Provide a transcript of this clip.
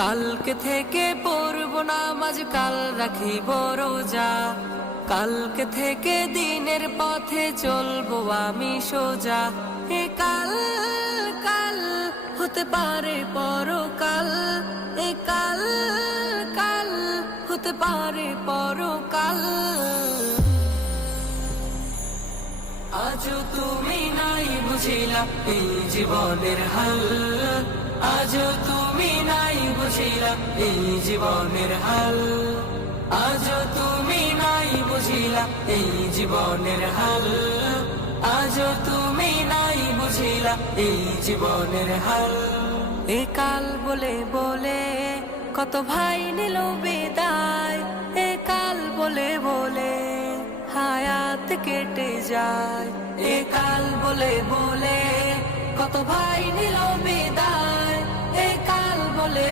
কালকে থেকে পড়ব নামাজ, কাল রাখিব রোজা। কালকে থেকে দিনের পথে চলবো আমি সোজা। এ কাল কাল হতে পারে পরকাল, এ কাল কাল হতে পারে পরকাল। আজও তুমি নাই বুঝিলা এই জীবনের হাল, আজও তুমি নাই বুঝিলা এই জীবনের হাল, আজও তুমি নাই বুঝিলা এই জীবনের হাল, আজও তুমি নাই বুঝিলা এই জীবনের হাল। এ কাল বলে বলে কত ভাই নিল বিদায়, এ কাল বলে বলে হায়াত কেটে যায়। এ কাল বলে বলে কত ভাই নিল বিদায়, এ কাল বলে